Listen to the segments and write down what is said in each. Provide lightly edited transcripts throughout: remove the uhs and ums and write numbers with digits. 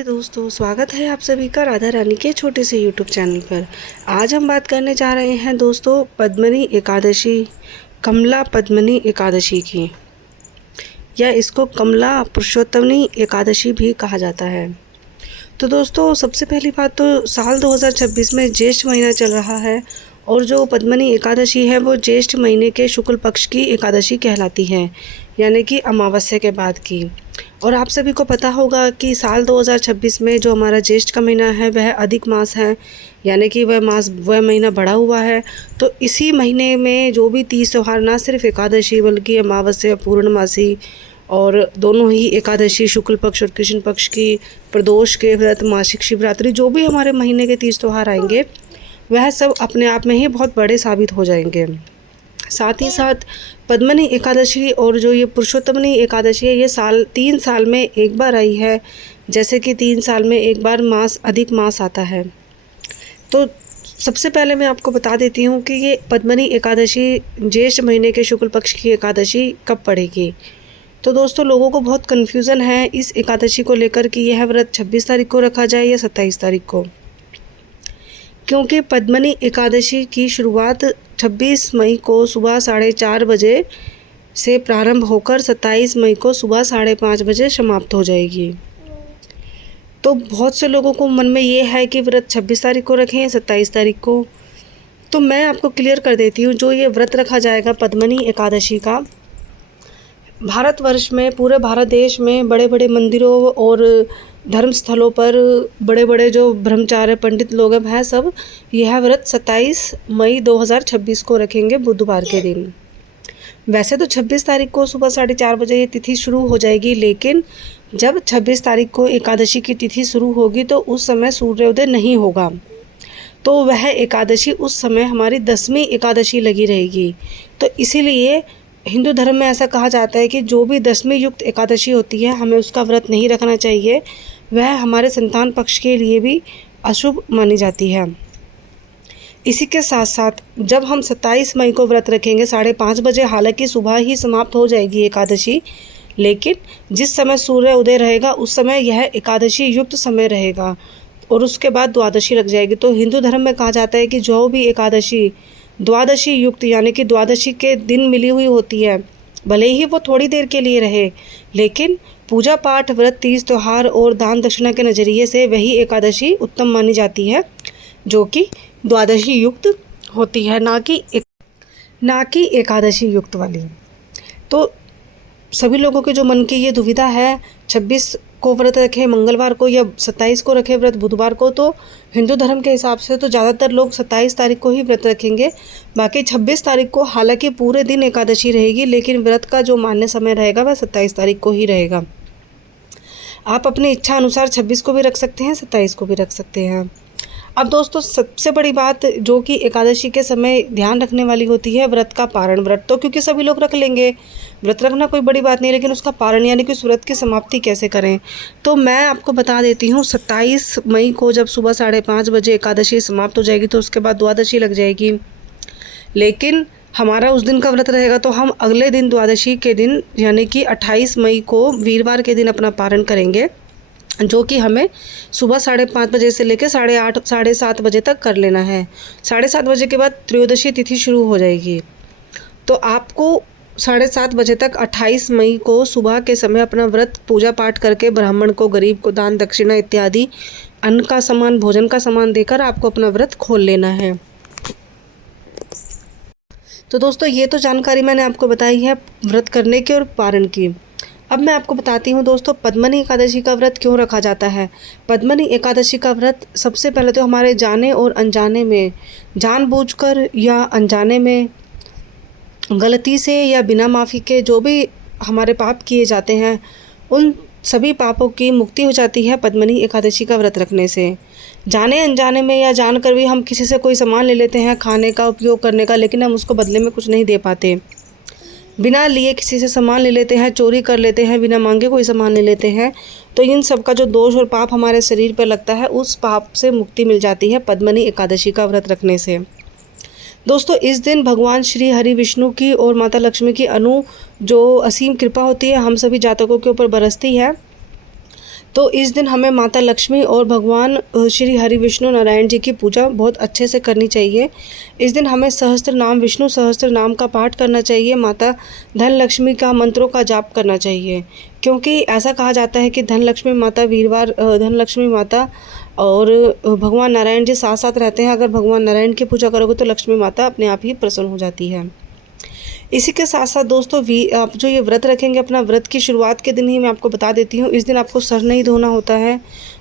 दोस्तों, स्वागत है आप सभी का राधा रानी के छोटे से यूट्यूब चैनल पर। आज हम बात करने जा रहे हैं दोस्तों पद्मनी एकादशी, कमला पद्मनी एकादशी की, या इसको कमला पुरुषोत्तमनी एकादशी भी कहा जाता है। तो दोस्तों, सबसे पहली बात तो साल 2026 में ज्येष्ठ महीना चल रहा है और जो पद्मनी एकादशी है वो ज्येष्ठ महीने के शुक्ल पक्ष की एकादशी कहलाती है, यानी कि अमावस्या के बाद की। और आप सभी को पता होगा कि साल 2026 में जो हमारा ज्येष्ठ का महीना है वह अधिक मास है, यानी कि वह महीना बढ़ा हुआ है। तो इसी महीने में जो भी 30 त्यौहार, ना सिर्फ एकादशी बल्कि अमावस्या, पूर्णमासी और दोनों ही एकादशी, शुक्ल पक्ष और कृष्ण पक्ष की, प्रदोष के व्रत, मासिक शिवरात्रि, जो भी हमारे महीने के 30 त्यौहार आएंगे वह सब अपने आप में ही बहुत बड़े साबित हो जाएंगे। साथ ही साथ पद्मनी एकादशी और जो ये पुरुषोत्तमनी एकादशी है, ये 3 साल में एक बार आई है। जैसे कि 3 साल में एक बार अधिक मास आता है। तो सबसे पहले मैं आपको बता देती हूँ कि ये पद्मनी एकादशी ज्येष्ठ महीने के शुक्ल पक्ष की एकादशी कब पड़ेगी। तो दोस्तों, लोगों को बहुत कन्फ्यूज़न है इस एकादशी को लेकर कि यह व्रत 26 तारीख को रखा जाए या 27 तारीख को, क्योंकि पद्मनी एकादशी की शुरुआत 26 मई को सुबह 4:30 बजे से प्रारंभ होकर 27 मई को सुबह 5:30 बजे समाप्त हो जाएगी। तो बहुत से लोगों को मन में ये है कि व्रत 26 तारीख को रखें या 27 तारीख को। तो मैं आपको क्लियर कर देती हूँ, जो ये व्रत रखा जाएगा पद्मनी एकादशी का, भारतवर्ष में, पूरे भारत देश में बड़े बड़े मंदिरों और धर्म स्थलों पर बड़े बड़े जो ब्रह्मचार्य पंडित लोग हैं वह सब यह व्रत 27 मई 2026 को रखेंगे, बुधवार के दिन। वैसे तो 26 तारीख को सुबह 4:30 बजे ये तिथि शुरू हो जाएगी, लेकिन जब 26 तारीख को एकादशी की तिथि शुरू होगी तो उस समय सूर्योदय नहीं होगा। तो वह एकादशी उस समय हमारी 10वीं एकादशी लगी रहेगी। तो इसीलिए हिंदू धर्म में ऐसा कहा जाता है कि जो भी 10वीं युक्त एकादशी होती है हमें उसका व्रत नहीं रखना चाहिए, वह हमारे संतान पक्ष के लिए भी अशुभ मानी जाती है। इसी के साथ साथ जब हम 27 मई को व्रत रखेंगे 5:30 बजे, हालांकि सुबह ही समाप्त हो जाएगी एकादशी, लेकिन जिस समय सूर्य उदय रहेगा उस समय यह एकादशी युक्त समय रहेगा और उसके बाद द्वादशी लग जाएगी। तो हिंदू धर्म में कहा जाता है कि जो भी एकादशी द्वादशी युक्त, यानी कि द्वादशी के दिन मिली हुई होती है, भले ही वो थोड़ी देर के लिए रहे, लेकिन पूजा पाठ, व्रत, तीज त्योहार और दान दक्षिणा के नज़रिए से वही एकादशी उत्तम मानी जाती है जो कि द्वादशी युक्त होती है, ना कि एकादशी युक्त वाली। तो सभी लोगों के जो मन की ये दुविधा है, 26 को व्रत रखें मंगलवार को या 27 को रखें व्रत बुधवार को, तो हिंदू धर्म के हिसाब से तो ज़्यादातर लोग 27 तारीख को ही व्रत रखेंगे। बाकी 26 तारीख को हालांकि पूरे दिन एकादशी रहेगी, लेकिन व्रत का जो मान्य समय रहेगा वह 27 तारीख को ही रहेगा। आप अपनी इच्छा अनुसार 26 को भी रख सकते हैं, 27 को भी रख सकते हैं। अब दोस्तों, सबसे बड़ी बात जो कि एकादशी के समय ध्यान रखने वाली होती है, व्रत का पारण। व्रत तो क्योंकि सभी लोग रख लेंगे, व्रत रखना कोई बड़ी बात नहीं, लेकिन उसका पारण यानी कि उस व्रत की समाप्ति कैसे करें। तो मैं आपको बता देती हूँ, 27 मई को जब सुबह 5:30 बजे एकादशी समाप्त हो जाएगी तो उसके बाद द्वादशी लग जाएगी, लेकिन हमारा उस दिन का व्रत रहेगा तो हम अगले दिन द्वादशी के दिन यानी कि 28 मई को वीरवार के दिन अपना पारण करेंगे, जो कि हमें सुबह 5:30 बजे से लेकर 8:30 7:30 बजे तक कर लेना है। 7:30 बजे के बाद त्रयोदशी तिथि शुरू हो जाएगी। तो आपको 7:30 बजे तक 28 मई को सुबह के समय अपना व्रत पूजा पाठ करके ब्राह्मण को, गरीब को दान दक्षिणा इत्यादि अन्न का सामान, भोजन का सामान देकर आपको अपना व्रत खोल लेना है। तो दोस्तों, ये तो जानकारी मैंने आपको बताई है व्रत करने की और पारण की। अब मैं आपको बताती हूँ दोस्तों, पद्मनी एकादशी का व्रत क्यों रखा जाता है। पद्मनी एकादशी का व्रत सबसे पहले तो हमारे जाने और अनजाने में, जानबूझकर या अनजाने में, गलती से या बिना माफ़ी के जो भी हमारे पाप किए जाते हैं, उन सभी पापों की मुक्ति हो जाती है पद्मनी एकादशी का व्रत रखने से। जाने अनजाने में या जानकर भी हम किसी से कोई सामान ले लेते हैं खाने का, उपयोग करने का, लेकिन हम उसको बदले में कुछ नहीं दे पाते। बिना लिए किसी से सामान ले लेते हैं, चोरी कर लेते हैं, बिना मांगे कोई सामान ले लेते हैं, तो इन सब का जो दोष और पाप हमारे शरीर पर लगता है, उस पाप से मुक्ति मिल जाती है पद्मनी एकादशी का व्रत रखने से। दोस्तों, इस दिन भगवान श्री हरि विष्णु की और माता लक्ष्मी की जो असीम कृपा होती है हम सभी जातकों के ऊपर बरसती है। तो इस दिन हमें माता लक्ष्मी और भगवान श्री हरि विष्णु नारायण जी की पूजा बहुत अच्छे से करनी चाहिए। इस दिन हमें सहस्त्र नाम, विष्णु सहस्त्र नाम का पाठ करना चाहिए। माता धन लक्ष्मी का मंत्रों का जाप करना चाहिए, क्योंकि ऐसा कहा जाता है कि धन लक्ष्मी माता धन लक्ष्मी माता और भगवान नारायण जी साथ साथ रहते हैं। अगर भगवान नारायण की पूजा करोगे तो लक्ष्मी माता अपने आप ही प्रसन्न हो जाती है। इसी के साथ साथ दोस्तों आप जो ये व्रत रखेंगे, अपना व्रत की शुरुआत के दिन ही मैं आपको बता देती हूँ, इस दिन आपको सर नहीं धोना होता है।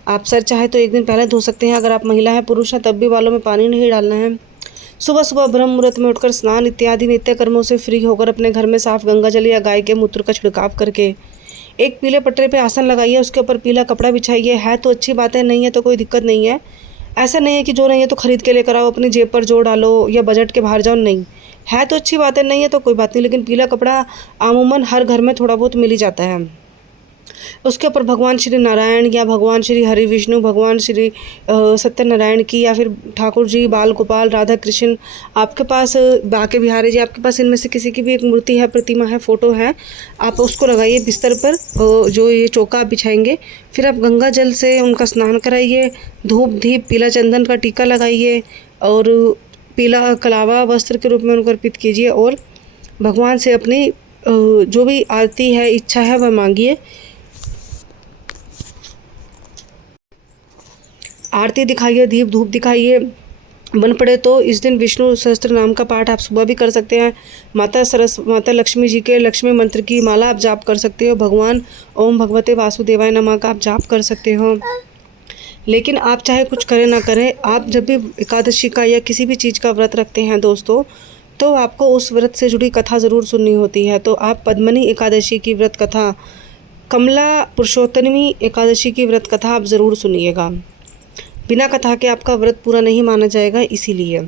आप सर चाहे तो एक दिन पहले धो सकते हैं। अगर आप महिला हैं, पुरुष हैं, तब भी बालों में पानी नहीं डालना है। सुबह सुबह ब्रह्म मुहूर्त में उठकर स्नान इत्यादि नित्य कर्मों से फ्री होकर अपने घर में साफ गंगा जल या गाय के मूत्र का छिड़काव करके एक पीले पटरे पे आसन लगाइए, उसके ऊपर पीला कपड़ा बिछाइए। है तो अच्छी बात है, नहीं है तो कोई दिक्कत नहीं है। ऐसा नहीं है कि जो नहीं है तो खरीद के लेकर आओ, अपनी जेब पर जोड़ डालो या बजट के बाहर जाओ, नहीं है तो अच्छी बात है, नहीं है तो कोई बात नहीं। लेकिन पीला कपड़ा अमूमन हर घर में थोड़ा बहुत मिल ही जाता है। उसके ऊपर भगवान श्री नारायण या भगवान श्री हरि विष्णु, भगवान श्री सत्यनारायण की या फिर ठाकुर जी, बाल गोपाल, राधा कृष्ण, आपके पास बाके बिहारी जी, आपके पास इनमें से किसी की भी एक मूर्ति है, प्रतिमा है, फ़ोटो है, आप उसको लगाइए बिस्तर पर। जो ये चौका बिछाएंगे, फिर आप गंगा जल से उनका स्नान कराइए, धूप दीप पीला चंदन का टीका लगाइए और पीला कलावा वस्त्र के रूप में उनको अर्पित कीजिए और भगवान से अपनी जो भी आरती है, इच्छा है, वह मांगिए। आरती दिखाइए, दीप धूप दिखाइए। बन पड़े तो इस दिन विष्णु सहस्त्र नाम का पाठ आप सुबह भी कर सकते हैं। माता लक्ष्मी जी के लक्ष्मी मंत्र की माला आप जाप कर सकते हो। भगवान ओम भगवते वासुदेवाय नमः का आप जाप कर सकते हो। लेकिन आप चाहे कुछ करें ना करें, आप जब भी एकादशी का या किसी भी चीज़ का व्रत रखते हैं दोस्तों, तो आपको उस व्रत से जुड़ी कथा ज़रूर सुननी होती है। तो आप पद्मनी एकादशी की व्रत कथा, कमला पुरुषोत्तमी एकादशी की व्रत कथा आप ज़रूर सुनिएगा। बिना कथा के आपका व्रत पूरा नहीं माना जाएगा, इसीलिए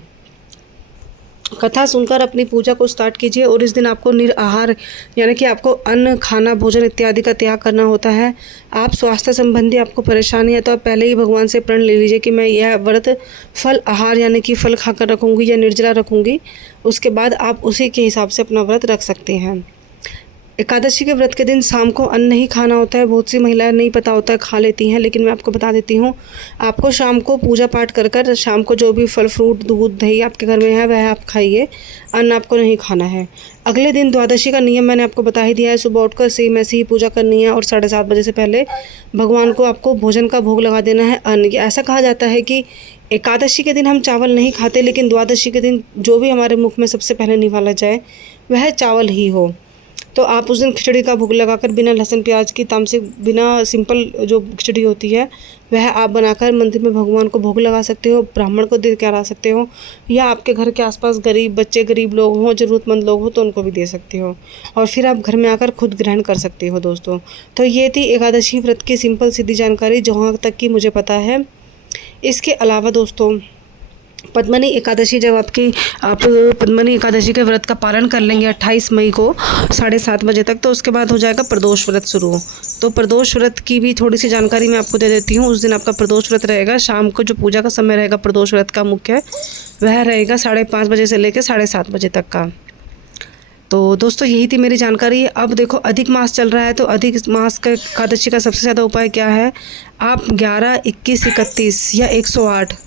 कथा सुनकर अपनी पूजा को स्टार्ट कीजिए। और इस दिन आपको निराहार यानी कि आपको अन्न, खाना, भोजन इत्यादि का त्याग करना होता है। आप स्वास्थ्य संबंधी आपको परेशानी है तो आप पहले ही भगवान से प्रण ले लीजिए कि मैं यह व्रत फल आहार यानी कि फल खाकर रखूँगी या निर्जला रखूँगी। उसके बाद आप उसी के हिसाब से अपना व्रत रख सकते हैं। एकादशी के व्रत के दिन शाम को अन्न नहीं खाना होता है। बहुत सी महिलाएं नहीं पता होता है, खा लेती हैं, लेकिन मैं आपको बता देती हूँ, आपको शाम को पूजा पाठ कर शाम को जो भी फल फ्रूट, दूध, दही आपके घर में है वह आप खाइए। अन्न आपको नहीं खाना है। अगले दिन द्वादशी का नियम मैंने आपको बता ही दिया है। सुबह उठकर सेम ऐसी ही पूजा करनी है और 7:30 बजे से पहले भगवान को आपको भोजन का भोग लगा देना है। अन्न, ऐसा कहा जाता है कि एकादशी के दिन हम चावल नहीं खाते, लेकिन द्वादशी के दिन जो भी हमारे मुख में सबसे पहले निवाला जाए वह चावल ही हो। तो आप उस दिन खिचड़ी का भोग लगाकर बिना लहसुन प्याज की, तामसिक, बिना सिंपल जो खिचड़ी होती है वह आप बनाकर मंदिर में भगवान को भोग लगा सकते हो, ब्राह्मण को दे के आ सकते हो, या आपके घर के आसपास गरीब बच्चे, गरीब लोग हों, ज़रूरतमंद लोग हों तो उनको भी दे सकते हो। और फिर आप घर में आकर खुद ग्रहण कर सकते हो दोस्तों। तो ये थी एकादशी व्रत की सिंपल सीधी जानकारी, जहाँ तक कि मुझे पता है। इसके अलावा दोस्तों, पद्मनी एकादशी जब आप पद्मनी एकादशी के व्रत का पालन कर लेंगे 28 मई को 7:30 बजे तक, तो उसके बाद हो जाएगा प्रदोष व्रत शुरू। तो प्रदोष व्रत की भी थोड़ी सी जानकारी मैं आपको दे देती हूँ। उस दिन आपका प्रदोष व्रत रहेगा। शाम को जो पूजा का समय रहेगा प्रदोष व्रत का मुख्य, वह रहेगा 5:30 बजे से लेकर 7:30 बजे तक का। तो दोस्तों यही थी मेरी जानकारी। अब देखो अधिक मास चल रहा है, तो अधिक मास का एकादशी का सबसे ज़्यादा उपाय क्या है? आप 11, 21, 31 या 108,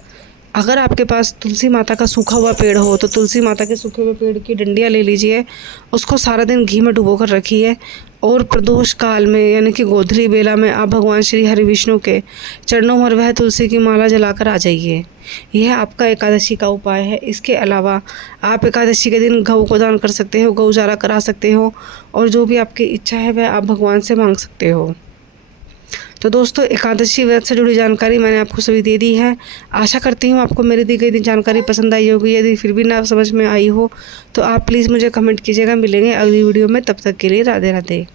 अगर आपके पास तुलसी माता का सूखा हुआ पेड़ हो तो तुलसी माता के सूखे हुए पेड़ की डंडियाँ ले लीजिए, उसको सारा दिन घी में डुबो कर रखिए और प्रदोष काल में यानी कि गोधरी बेला में आप भगवान श्री हरि विष्णु के चरणों में वह तुलसी की माला जलाकर आ जाइए। यह आपका एकादशी का उपाय है। इसके अलावा आप एकादशी के दिन गऊ को दान कर सकते हो, गऊ चारा करा सकते हो, और जो भी आपकी इच्छा है वह आप भगवान से मांग सकते हो। तो दोस्तों एकादशी व्रत से जुड़ी जानकारी मैंने आपको सभी दे दी है। आशा करती हूँ आपको मेरी दी गई जानकारी पसंद आई होगी। यदि फिर भी ना समझ में आई हो तो आप प्लीज़ मुझे कमेंट कीजिएगा। मिलेंगे अगली वीडियो में, तब तक के लिए राधे राधे।